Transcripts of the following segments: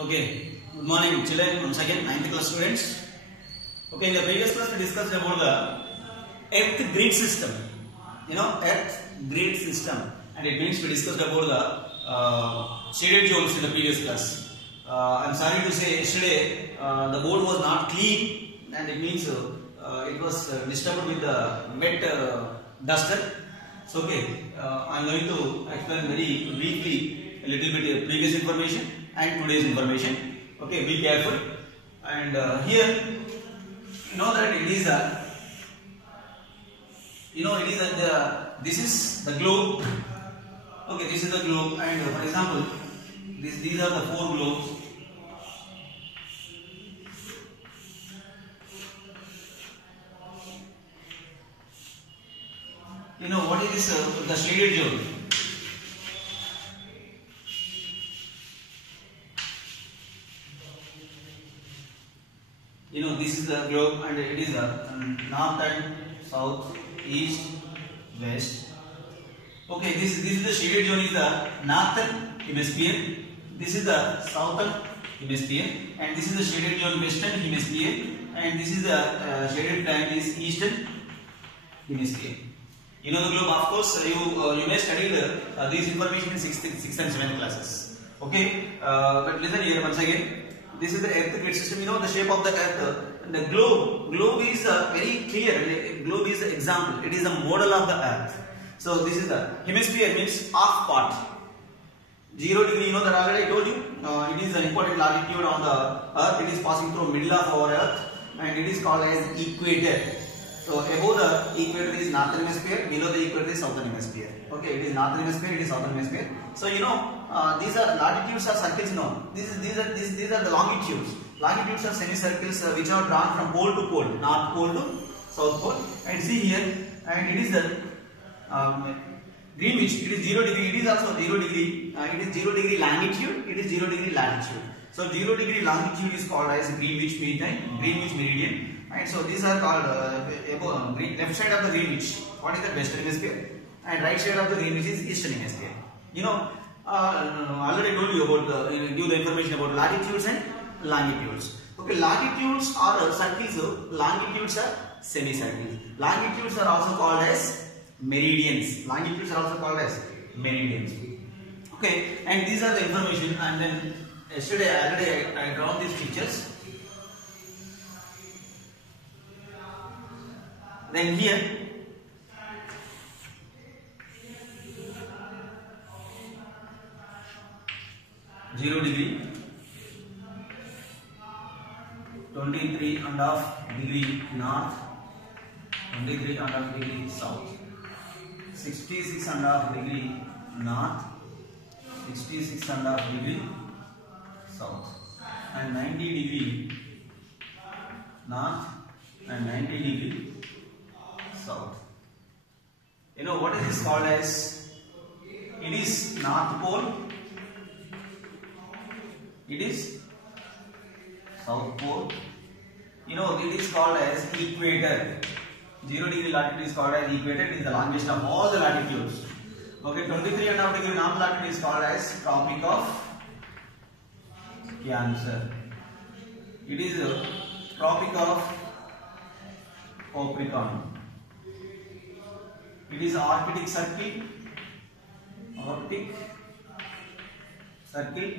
Okay, good morning children, once again 9th class students. Okay, in the previous class we discussed about the earth grid system. You know, earth grid system, and it means we discussed about the shaded zones in the previous class. I'm sorry to say yesterday the board was not clean, and it means it was disturbed with the wet duster. So okay, I'm going to explain very briefly a little bit of previous information and today's information. Okay, be careful. And here, you know that it is a, this is the globe. Okay, this is the globe, and for example, these are the 4 globes. You know what is this, the shaded zone? You know, this is the globe, and it is the north and south, east, west. Okay, this is the shaded zone is the northern hemisphere. This is the southern hemisphere, and this is the shaded zone western hemisphere, and this is the shaded line is eastern hemisphere. You know the globe, of course. You may study this information in 6th and 7th classes. Okay, but listen here once again. This is the earth grid system. You know the shape of the earth. The globe is very clear. Globe is the example. It is the model of the earth. So this is the hemisphere, means half part. 0 degree. You know that already I told you. It is an important latitude on the earth. It is passing through middle of our earth, and it is called as equator. So above the equator is northern hemisphere, below the equator is southern hemisphere. Okay, it is northern hemisphere, it is southern hemisphere. So you know these are latitudes are circles. No, these are the longitudes. Longitudes are semicircles which are drawn from pole to pole, north pole to south pole. And see here, and it is the Greenwich. It is 0 degree. It is also 0 degree. It is 0 degree longitude. It is 0 degree latitude. So 0 degree longitude is called as Greenwich meridian. And so these are called left side of the Greenwich. What is the western hemisphere? And right side of the Greenwich is eastern hemisphere. You know, already told you about give the information about latitudes and longitudes. Okay, latitudes are circles. Longitudes are semicircles. Longitudes are also called as meridians. Longitudes are also called as meridians. Okay, and these are the information. And then yesterday already I drawn these pictures. Then here, zero degree, 23.5 degree north, 23.5 degree south, 66.5 degree north, 66.5 degree south, and 90 degree north and 90 degree south. You know what is this called as? It is north pole, it is south pole. You know it is called as equator. 0 degree latitude is called as equator. It is the longest of all the latitudes. Okay, 23.5 degree north latitude is called as Tropic of Cancer. It is a Tropic of Capricorn. It is Arctic Circle,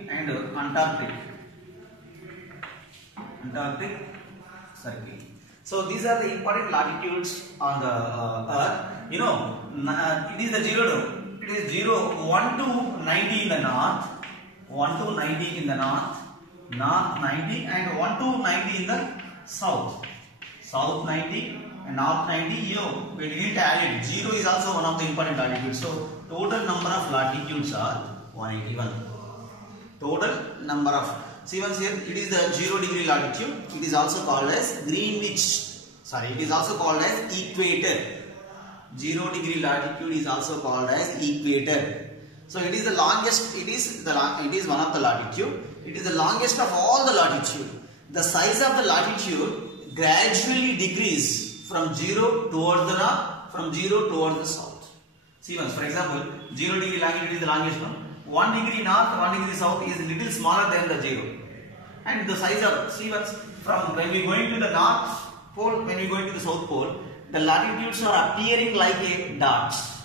and Antarctic Circle. So these are the important latitudes on the Earth. You know, it is the 0. It is 1 to 90 in the north, 1 to 90 in the north 90, and 1 to 90 in the south, south 90. And north 90, you know, we didn't add it. 0 is also one of the important latitudes. So total number of latitudes are 181. Total number of, see once here, it is the 0 degree latitude. It is also called as Greenwich. Sorry, it is also called as equator. 0 degree latitude is also called as equator. So it is the longest. It is one of the latitude. It is the longest of all the latitude. The size of the latitude gradually decrease from 0 towards the north, from 0 towards the south. See once, for example, 0 degree longitude is the longest one. 1 degree north, 1 degree south is little smaller than the 0. And the size of, see what's from when we going to the north pole, when we going to the south pole, the latitudes are appearing like a dots.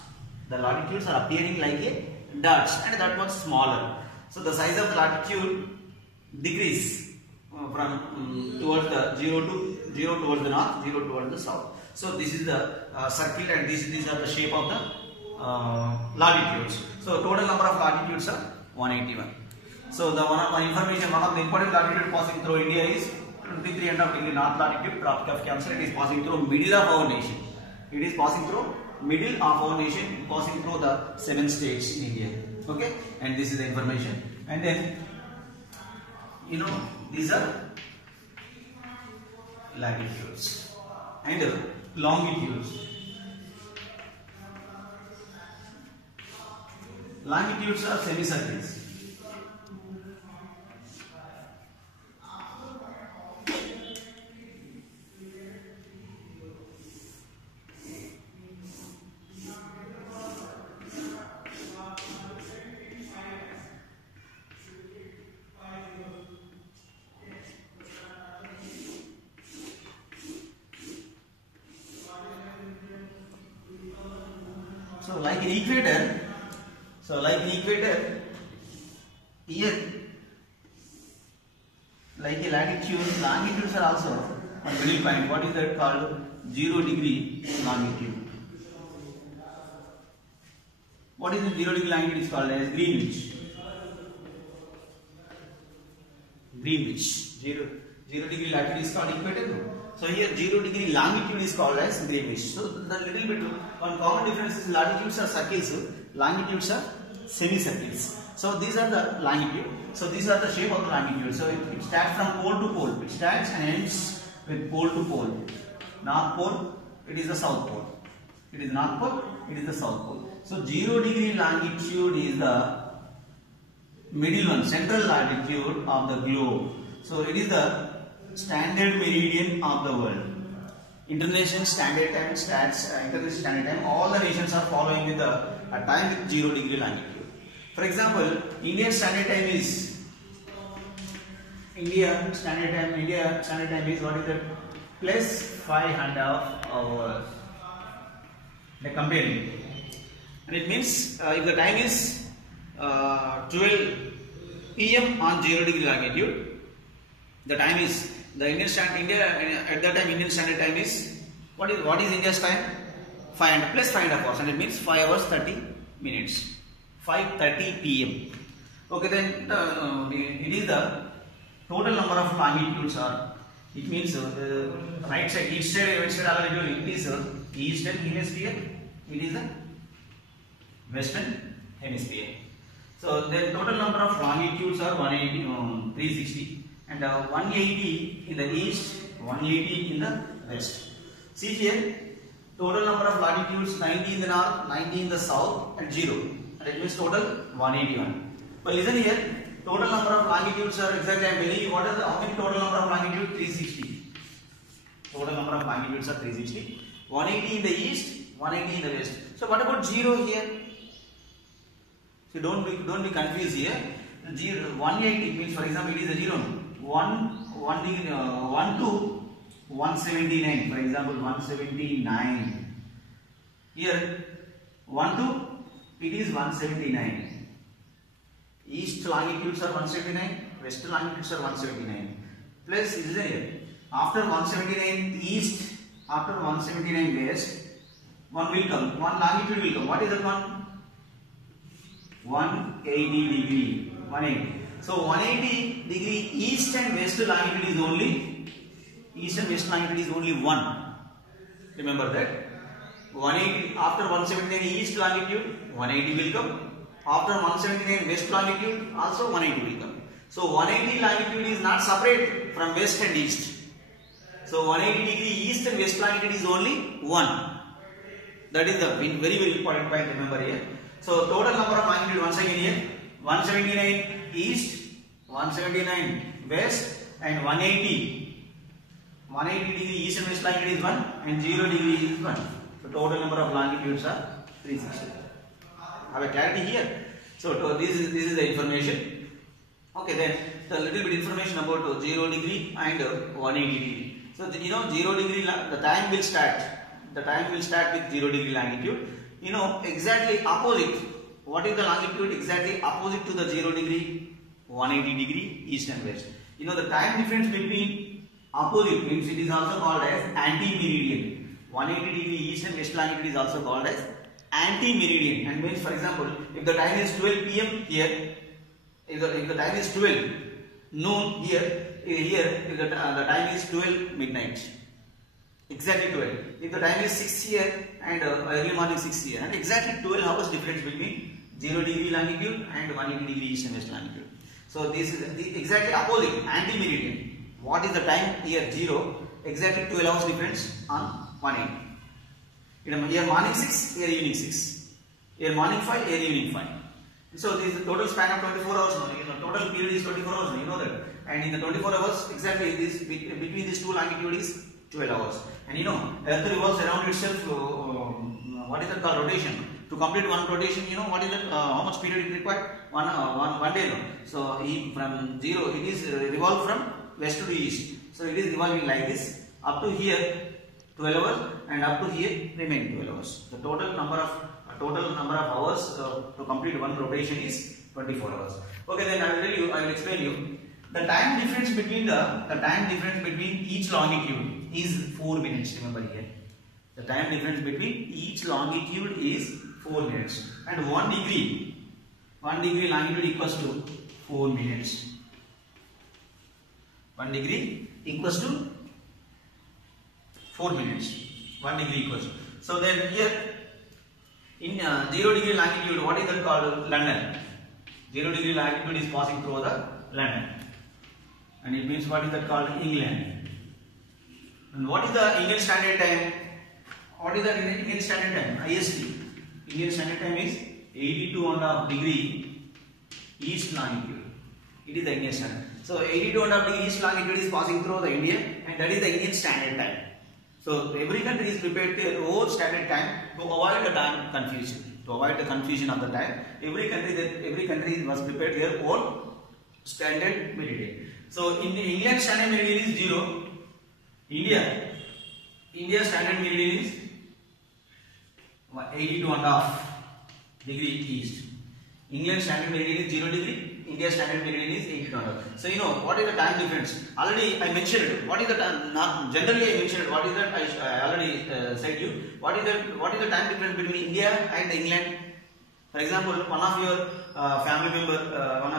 The latitudes are appearing like a dots, and that was smaller. So the size of the latitude decrease from towards the 0 towards the north, 0 towards the south. So this is the circle, and these are the shape of the latitudes. So total number of latitudes are 181. So the one information, one of the important latitude passing through India is 23.5 degree north latitude, Tropic of Cancer. It is passing through middle of our nation. It is passing through middle of our nation, passing through the 7 states in India. Okay, and this is the information. And then these are latitudes and longitudes. Longitudes are semicircles. So like in equator, here, like a latitude, longitudes are also on middle point. What is that called? 0 degree longitude. What is the 0 degree longitude? Is called as Greenwich. Greenwich. 0 degree latitude is called equator. So here 0 degree longitude is called as Greenwich. So the little bit one common difference is latitudes are circles, longitudes are semicircles. So these are the longitude. So these are the shape of the longitude. So it starts from pole to pole. It starts and ends with pole to pole. North pole, it is the south pole. It is north pole, it is the south pole. So 0 degree longitude is the middle one, central latitude of the globe. So it is the standard meridian of the world. International Standard Time, International Standard Time, all the nations are following with a time with 0 degree longitude. For example, Indian Standard Time is India Standard Time is what is that? Plus 5.5 hours. They comparing, and it means if the time is 12 p.m. on 0 degree longitude, the time is the Indian Standard Time is what is India's time? 5 plus 5.5 hours, and it means 5 hours 30 minutes. 5:30 p.m. Okay, then it is the total number of longitudes are. It means right side, east side, west side, it is eastern hemisphere. It is the western hemisphere. So the total number of longitudes are 180, 360, and 180 in the east, 180 in the west. See here, total number of longitudes 90 in the north, 90 in the south, and 0. And it means total 181. But listen here, total number of longitudes are exactly I am telling you what is how many total number of longitude? 360. Total number of longitudes are 360. 180 in the east, 180 in the west. So what about 0 here? So don't be confused here. 180 means, for example, it is a 0. 1 to 179. For example, 179. Here 1 to it is 179. East longitudes are 179. West longitudes are 179. Plus is there after 179 east, after 179 west, one will come. One longitude will come. What is that one? 180 degree. 180. So 180 degree east and west longitude is only one. Remember that. 180 after 179 east longitude, 180 will come. After 179 west longitude, also 180 will come. So 180 longitude is not separate from west and east. So 180 degree east and west longitude is only one. That is the very important point. Remember here. So total number of longitude once again here 179 east, 179 west, and 180 degree east and west longitude is 1, and 0 degree is 1. So total number of longitudes are 360. Have a clarity here. So this is the information. Okay, then the little bit information about 0 degree and 180 degree. So you know 0 degree, the time will start. The time will start with 0 degree longitude. You know exactly opposite. What is the longitude? Exactly opposite to the 0 degree, 180 degree east and west. You know the time difference between opposite means it is also called as anti-meridian. 180 degree east and west longitude is also called as anti-meridian, and means, for example, if the time is 12 p.m. here, if the time is 12 noon here if the time is 12 midnight, exactly 12. If the time is 6 here and early morning 6 here, and exactly 12 hours difference between 0 degree longitude and 180 degree east and west longitude. So this is the exactly opposite, anti-meridian. What is the time here? 0. Exactly 12 hours difference on 180. Here morning 6, here evening 6. Here morning 5, here evening 5. So this is the total span of 24 hours. Total period is 24 hours. You know that. And in the 24 hours, exactly this between these two longitude is 12 hours. And you know, Earth revolves around itself. What is that called? Rotation. To complete one rotation, you know what is that? How much period it required? One day. No? So from 0, it is revolved from west to east. So it is revolving like this up to here 12 hours, and up to here remaining 12 hours. The total number of hours to complete one rotation is 24 hours. Okay, then I will explain you. The time difference between each longitude is 4 minutes. Remember here, the time difference between each longitude is 4 minutes, and 1 degree longitude equals to 4 minutes. 1 degree equals to 4 minutes. 1 degree equals. So then here in 0 degree longitude, what is that called? London. 0 degree longitude is passing through the London, and it means what is that called? England. And what is the Indian Standard Time? What is the Indian Standard Time? IST. Indian Standard Time is 82.5 degree east longitude. It is the Indian Standard. So 82.5 degree east longitude is passing through the India, and that is the Indian Standard Time. So every country is prepared their own standard time to avoid the time confusion. To avoid the confusion of the time, every country was prepared their own standard meridian. So in England standard meridian is 0. India standard meridian is 82.5 degree east. England standard meridian is 0 degree. India standard meridian is 82.5. So you know what is the time difference? Already I mentioned it. What is the time? Not generally I mentioned it. What is that? I already said you. What is the time difference between India and England? For example, one of your family member, one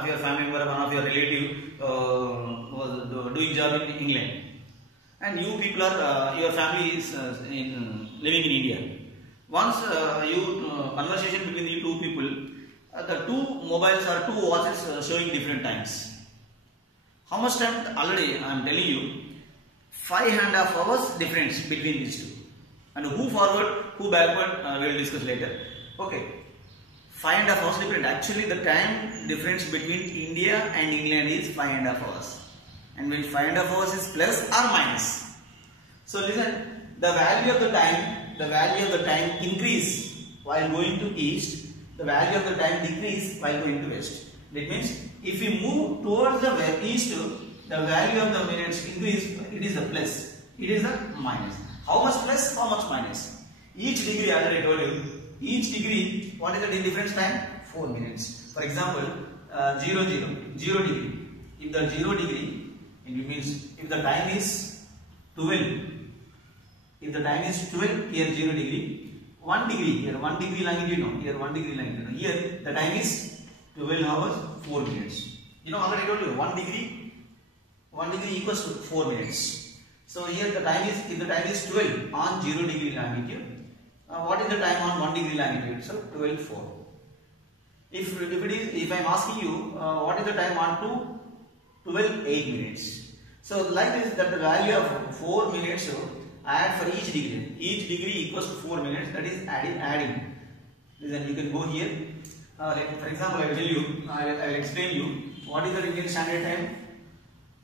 of your relative was doing job in England, and you people are your family is living in India. Once conversation between the two people. The two mobiles or two watches showing different times. How much time? Already I am telling you, 5.5 hours difference between these two. And who forward, who backward, we will discuss later. Okay, 5.5 hours different. Actually, the time difference between India and England is 5.5 hours. And when 5.5 hours is plus or minus. So listen, the value of the time increase while going to east. The value of the time decrease while going to west. That means if we move towards the east, the value of the minutes increase. It is a plus. It is a minus. How much plus? How much minus? Each degree, as I told you, each degree, what is the difference time? 4 minutes. For example, 0 degree. If the 0 degree, it means if the time is 12. If the time is 12, here 0 degree. 1 degree, here 1 degree longitude, no, here 1 degree longitude. Here the time is 12 hours 4 minutes. You know, already I told you 1 degree equals to 4 minutes. So here the time is, if the time is 12 on 0 degree longitude, what is the time on 1 degree longitude? So 12:4. If I am asking you what is the time on 12:8 minutes. So like this, that the value of 4 minutes. Add for each degree. Each degree equals to 4 minutes. That is adding. Then you can go here. For example, I will tell you. I will explain you. What is the Indian Standard Time?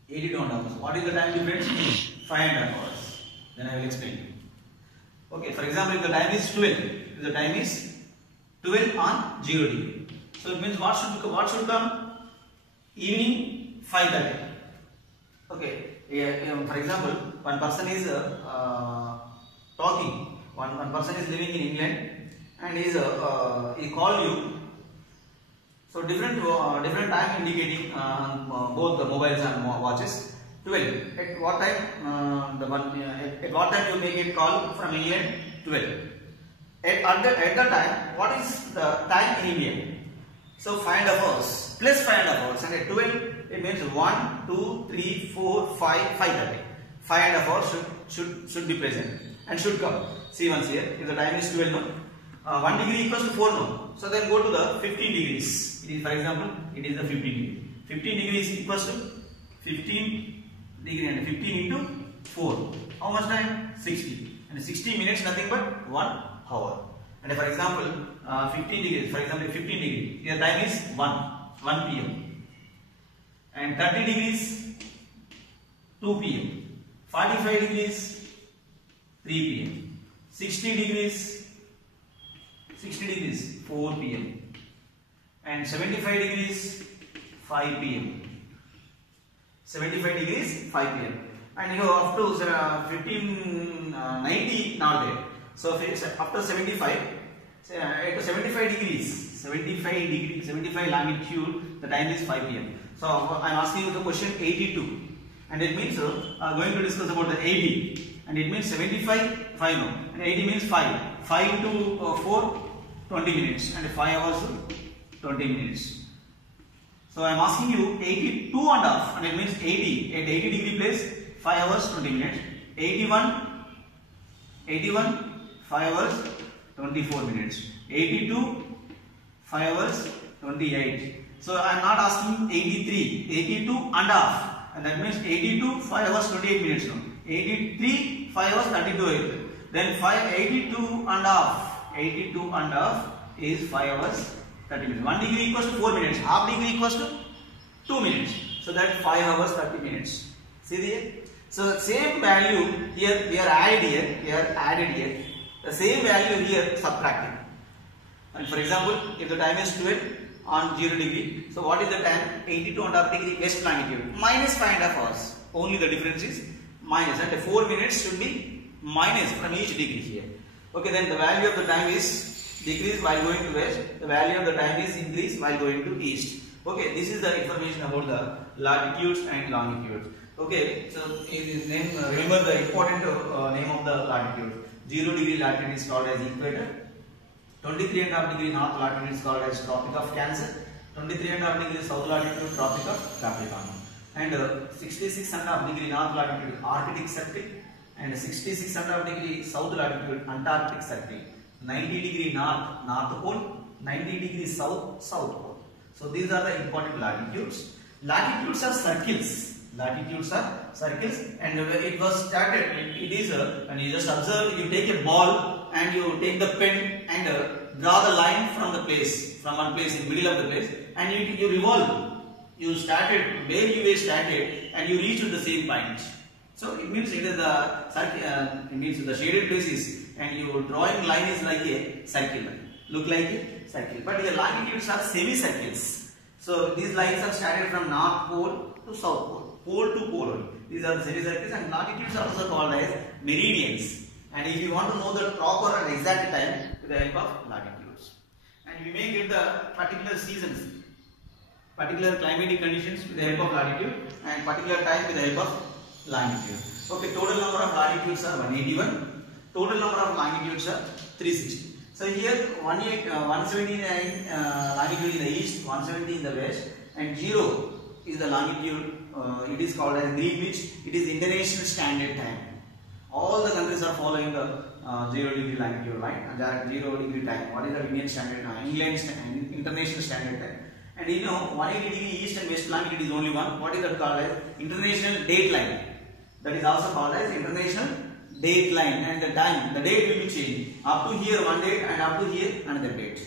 82 hours. What is the time difference? 5.5 hours. Then I will explain you. Okay. For example, if the time is 12. If the time is 12 on 0 degree. So it means what should come? evening 5:30. Okay, for example, one person is talking. One person is living in England and he called you. So different time indicating both the mobiles and watches. 12. At what time at what time you make a call from England? 12. At the time, what is the time in India? So 5.5 hours plus 5.5 hours, and at 12 it means 1, 2, 3, 4, 5, 5:30. 5.5 hours should be present and should come. See once here, if the time is 12 no, 1 degree equals to 4 no. So then go to the 15 degrees. It is, for example, it is the 15 degree. 15 degrees equals to 15 degree, and 15 into 4. How much time? 60. And 60 minutes nothing but 1 hour. And for example, 15 degrees. For example, 15 degree. Your time is 1 p.m. And 30 degrees 2 p.m. 45 degrees 3 p.m. 60 degrees 4 p.m. and 75 degrees 5 p.m. 75 degrees 5 p.m. and you have up to 90 now there. So after 75, at 75 degrees, 75 longitude, the time is 5 p.m. So I am asking you the question 82, and it means going to discuss about the 80, and it means 75, 5 no, and 80 means 5. 5 into 4, 20 minutes, and 5 hours, 20 minutes. So I am asking you 82 and half, and it means 80 at 80 degree place, 5 hours 20 minutes. 81, 5 hours 24 minutes. 82, 5 hours 28. So I am not asking 83, 82 and half, and that means 82 5 hours 28 minutes now. 83 5 hours 32 minutes. Then 82 and half. 82 and half is 5 hours 30 minutes. 1 degree equals to 4 minutes. Half degree equals to 2 minutes. So that 5 hours 30 minutes. See there? So same value here we are added here. The same value here subtracted. And for example, if the time is 12 on 0 degree, so what is the time? 82 and half degree west longitude minus 5.5 hours. Only the difference is minus, and the 4 minutes should be minus from each degree here. Okay, then the value of the time is decrease while going to west. The value of the time is increase while going to east. Okay, this is the information about the latitudes and longitudes. Okay, so remember the important name of the latitude. 0 degree latitude is called as equator. 23.5 degree north latitude is called as Tropic of Cancer. 23.5 degree south latitude, Tropic of Capricorn. And 66.5 degree north latitude, Arctic Circle. And 66.5 degree south latitude, Antarctic Circle. 90 degree north, North Pole. 90 degree south, South Pole. So these are the important latitudes. Latitudes are circles. Latitudes are circles, and it was started. It is and you just observe. You take a ball and you take the pen and draw the line from one place in middle of the place, and you revolve. You started where you were started, and you reach to the same point. So it means it is the circle. It means the shaded places, and your drawing line is like a circle. Look like a circle, but the longitudes are semicircles. So these lines are started from North Pole to South Pole. Pole to pole. These are the semicircles, and latitudes are also called as meridians. And if you want to know the proper and exact time, with the help of latitudes. And we may get the particular seasons, particular climatic conditions with the help of latitude, and particular time with the help of longitude. Okay, total number of latitudes are 181. Total number of longitudes are 360. So here 179 longitude in the east, 170 in the west, and 0 is the longitude. It is called as Greenwich. It is International Standard Time. All the countries are following the 0 degree longitude line, and that 0 degree time. What is the Indian Standard Time? England International Standard Time. And you know, 180 degree east and west longitude is only one. What is that called as? International Date Line. That is also called as International Date Line. And the time, the date will be changed. Up to here one date, and up to here another date.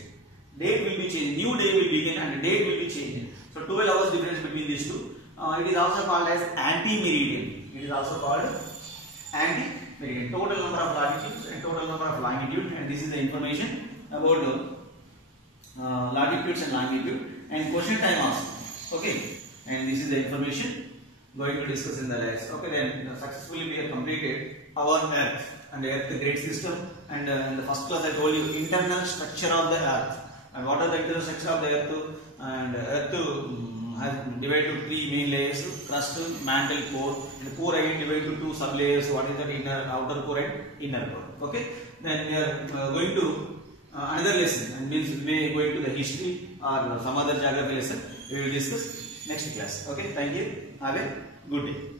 Date will be changed. New day will begin, and the date will be changed. So 12 hours difference between these two. It is also called as anti-meridian. It is also called anti-meridian. Total number of latitudes and total number of longitude, and this is the information about latitudes and longitude. And question time asked. Okay, and this is the information going to discuss in the labs. Okay, then successfully we have completed our Earth and Earth great system, and in the first class I told you internal structure of the Earth. And what are the internal structure of the Earth? And Earth has divided to three main layers: crust, mantle, core. And the core again divided to two sub layers. What is that? Outer core and inner core. Okay. Then we are going to another lesson, and means we may go into the history or some other geography lesson. We will discuss next class. Okay. Thank you. Have a good day.